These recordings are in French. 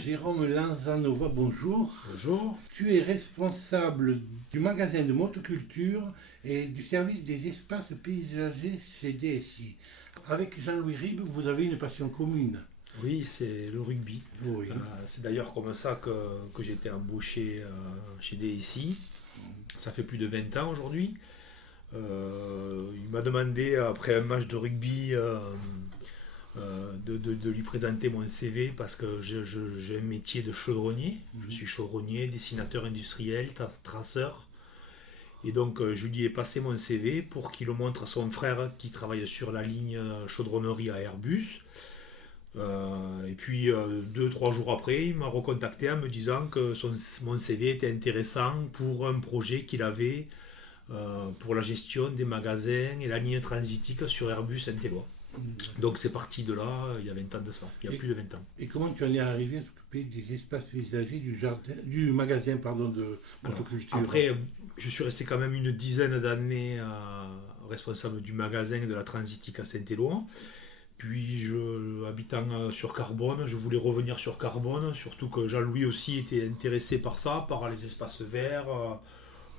Jérôme Lanzanova, bonjour. Bonjour. Tu es responsable du magasin de motoculture et du service des espaces paysagers chez DSI. Avec Jean-Louis Ribes, vous avez une passion commune. Oui, c'est le rugby. Oui. C'est d'ailleurs comme ça que j'ai été embauché chez DSI. Ça fait plus de 20 ans aujourd'hui. Il m'a demandé, après un match de rugby, de lui présenter mon CV parce que j'ai un métier de chaudronnier. Je suis chaudronnier, dessinateur industriel, traceur. Et donc je lui ai passé mon CV pour qu'il le montre à son frère qui travaille sur la ligne chaudronnerie à Airbus. Et puis 2-3 jours après, il m'a recontacté en me disant que mon CV était intéressant pour un projet qu'il avait pour la gestion des magasins et la ligne transitique sur Airbus Saint-Éloi. Donc c'est parti de là, il y a 20 ans de ça, il y a plus de 20 ans. Et comment tu en es arrivé à s'occuper des espaces paysagers du magasin de motoculture? Après, je suis resté quand même une dizaine d'années responsable du magasin de la transitique à Saint-Éloi. Puis, habitant sur Carbone, je voulais revenir sur Carbone, surtout que Jean-Louis aussi était intéressé par ça, par les espaces verts,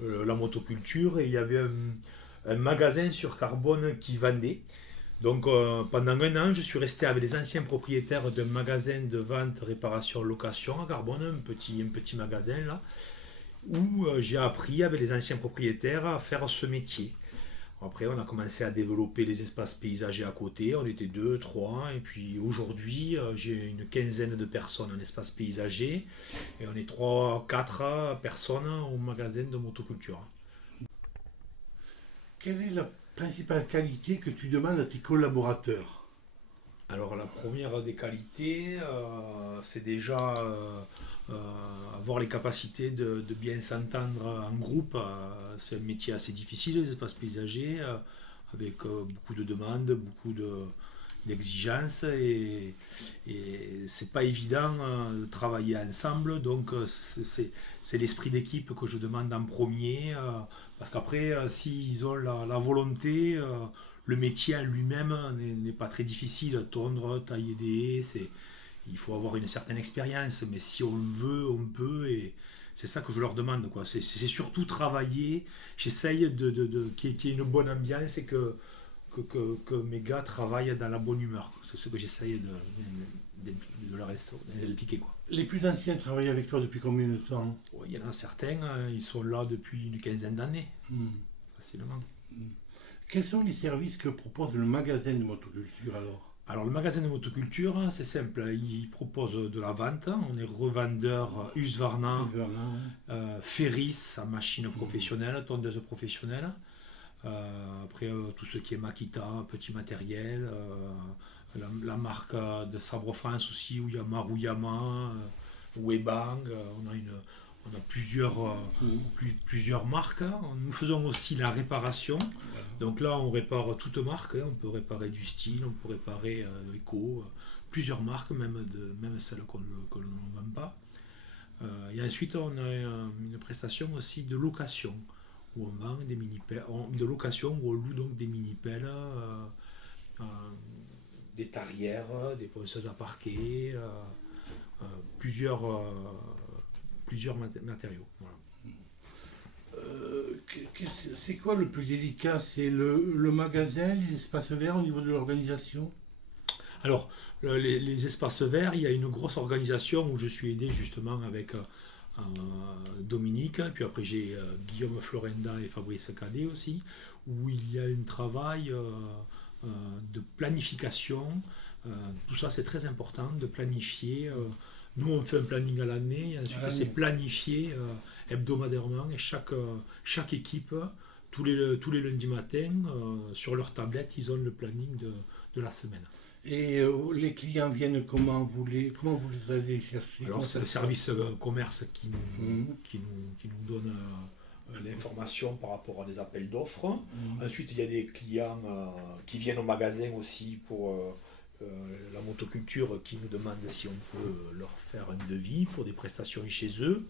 la motoculture, et il y avait un magasin sur Carbone qui vendait. Donc pendant un an, je suis resté avec les anciens propriétaires d'un magasin de vente, réparation, location à Carbone, un petit magasin là, où j'ai appris avec les anciens propriétaires à faire ce métier. Après, on a commencé à développer les espaces paysagers à côté. On était 2, 3. Et puis aujourd'hui, j'ai une quinzaine de personnes en espace paysager. Et on est 3, 4 personnes au magasin de motoculture. Quelle est la principale qualité que tu demandes à tes collaborateurs? Alors la première des qualités, c'est déjà avoir les capacités de bien s'entendre en groupe. C'est un métier assez difficile, les espaces paysagers, avec beaucoup de demandes, beaucoup d'exigences, et c'est pas évident de travailler ensemble. Donc c'est l'esprit d'équipe que je demande en premier, parce qu'après, s'ils ont la volonté, le métier en lui-même n'est pas très difficile. Tondre, tailler des haies, il faut avoir une certaine expérience, mais si on le veut, on peut, et c'est ça que je leur demande, quoi. C'est surtout travailler. J'essaye qu'il y ait une bonne ambiance et que mes gars travaillent dans la bonne humeur. C'est ce que j'essaye de leur expliquer, quoi. Les plus anciens travaillent avec toi depuis combien de temps? Il y en a certains, ils sont là depuis une quinzaine d'années, facilement. Quels sont les services que propose le magasin de motoculture alors? Alors le magasin de motoculture, c'est simple, il propose de la vente. On est revendeur Husqvarna, Ferris, à machine professionnelle, tondeuse professionnelle. Après tout ce qui est Makita, petit matériel, la marque de Sabre France aussi, où il y a Maruyama, Webang, on a plusieurs marques. Nous faisons aussi la réparation. Donc là, on répare toute marque. On peut réparer du style, on peut réparer Eco, plusieurs marques, même celles que l'on ne vend pas. Et ensuite, on a une prestation aussi de location, où on vend des mini-pelles, de location où on loue donc des mini-pelles, des tarières, des ponceuses à parquet, plusieurs matériaux. Voilà. C'est quoi le plus délicat? C'est le magasin, les espaces verts au niveau de l'organisation? Alors, les espaces verts, il y a une grosse organisation où je suis aidé justement avec Dominique, puis après j'ai Guillaume Florenda et Fabrice Cadet aussi, où il y a un travail de planification. Tout ça, c'est très important de planifier. Nous, on fait un planning à l'année, et ensuite c'est planifié hebdomadairement, et chaque équipe, tous les lundis matins, sur leur tablette, ils ont le planning de la semaine. Et les clients viennent comment vous les allez chercher? Alors c'est le service commerce qui nous donne l'information par rapport à des appels d'offres. Ensuite, il y a des clients qui viennent au magasin aussi pour la motoculture, qui nous demandent si on peut leur faire un devis pour des prestations chez eux.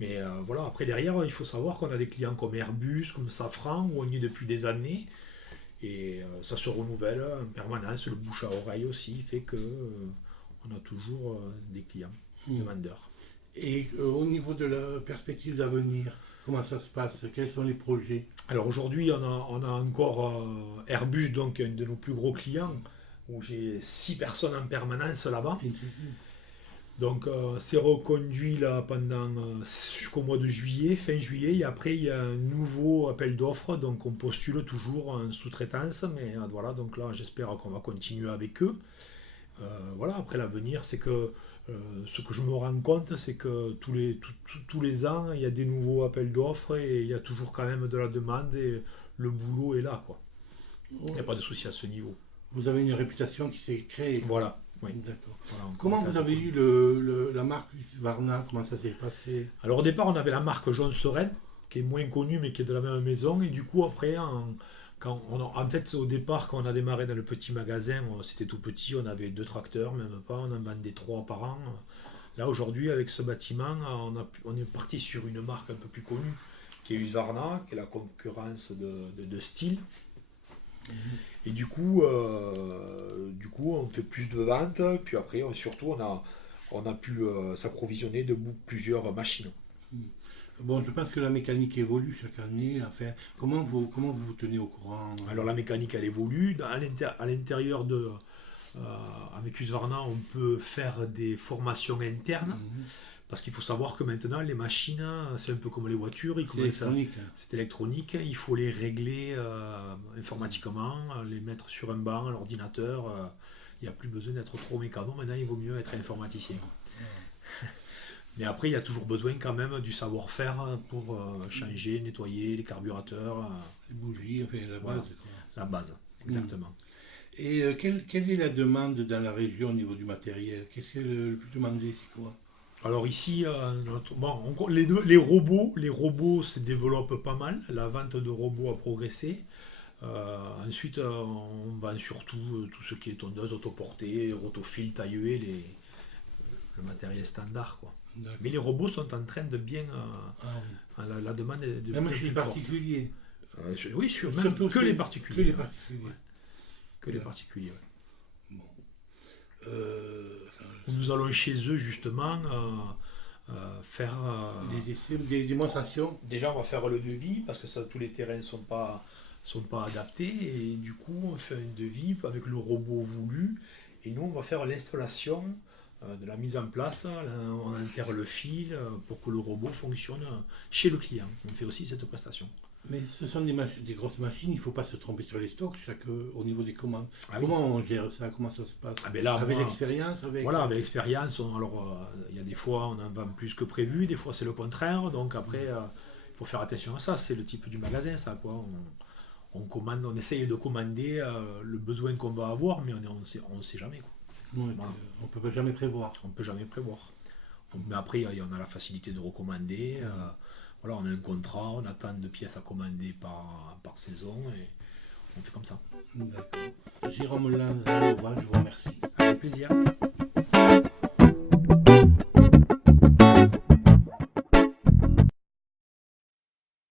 Mais voilà, après derrière, il faut savoir qu'on a des clients comme Airbus, comme Safran, où on y est depuis des années. Et ça se renouvelle en permanence. Le bouche à oreille aussi fait que on a toujours des clients. demandeurs. Et au niveau de la perspective d'avenir, comment ça se passe? Quels sont les projets? Alors aujourd'hui, on a encore Airbus, donc un de nos plus gros clients, où j'ai 6 personnes en permanence là-bas. Donc c'est reconduit là pendant jusqu'au mois de juillet, fin juillet, et après il y a un nouveau appel d'offres, donc on postule toujours en sous-traitance, mais voilà, donc là j'espère qu'on va continuer avec eux. Voilà, après l'avenir, c'est que ce que je me rends compte, c'est que tous les ans, il y a des nouveaux appels d'offres et il y a toujours quand même de la demande et le boulot est là, quoi. Il n'y a pas de souci à ce niveau. Vous avez une réputation qui s'est créée. Voilà. Oui. D'accord. Voilà, comment vous avez eu la marque Husqvarna? Comment ça s'est passé? Alors au départ, on avait la marque John Seren, qui est moins connue mais qui est de la même maison. Et du coup, après, en fait, au départ, quand on a démarré dans le petit magasin, c'était tout petit, on avait 2 tracteurs, même pas, on en vendait 3 par an. Là, aujourd'hui, avec ce bâtiment, on est parti sur une marque un peu plus connue, qui est Husqvarna, qui est la concurrence de Stihl. Et du coup, on fait plus de ventes, puis après, surtout, on a pu s'approvisionner de plusieurs machines. Bon, je pense que la mécanique évolue chaque année. Enfin, comment vous tenez au courant? Alors la mécanique, elle évolue. À l'intérieur avec Husqvarna, on peut faire des formations internes. Parce qu'il faut savoir que maintenant, les machines, c'est un peu comme les voitures. C'est électronique. Il faut les régler informatiquement, les mettre sur un banc, à l'ordinateur. Il n'y a plus besoin d'être trop mécano. Maintenant, il vaut mieux être informaticien. Mais après, il y a toujours besoin quand même du savoir-faire pour changer, nettoyer les carburateurs. Les bougies, enfin la base. Quoi. La base, exactement. Et quelle est la demande dans la région au niveau du matériel? Qu'est-ce qui est le plus demandé? C'est quoi? Alors ici, les robots se développent pas mal. La vente de robots a progressé. Ensuite, on vend surtout tout ce qui est tondeuse, autoportée, rotofil, taille-huée, le matériel standard, quoi. Mais les robots sont en train de bien... la demande est de même plus chez les forte. particuliers. Oui, même que les particuliers. Que les particuliers. Que les particuliers, ouais. Bon. Nous allons chez eux, justement, faire... des essais, des démonstrations. Déjà, on va faire le devis, parce que tous les terrains ne sont pas adaptés. Et du coup, on fait un devis avec le robot voulu. Et nous, on va faire l'installation... de la mise en place, on enterre le fil pour que le robot fonctionne chez le client. On fait aussi cette prestation. Mais ce sont des grosses machines, il ne faut pas se tromper sur les stocks au niveau des commandes. Comment on gère ça? Comment ça se passe? Avec l'expérience Voilà, avec l'expérience, il y a des fois on en vend plus que prévu, des fois c'est le contraire, donc après il faut faire attention à ça, c'est le type du magasin ça, quoi. On commande, on essaye de commander le besoin qu'on va avoir, mais on ne sait jamais, quoi. Ouais, voilà. On ne peut jamais prévoir. On peut jamais prévoir. Mais après, on a la facilité de recommander. Voilà, on a un contrat, on a tant de pièces à commander par saison et on fait comme ça. D'accord. Jérôme Lanzalova, je vous remercie. Avec plaisir.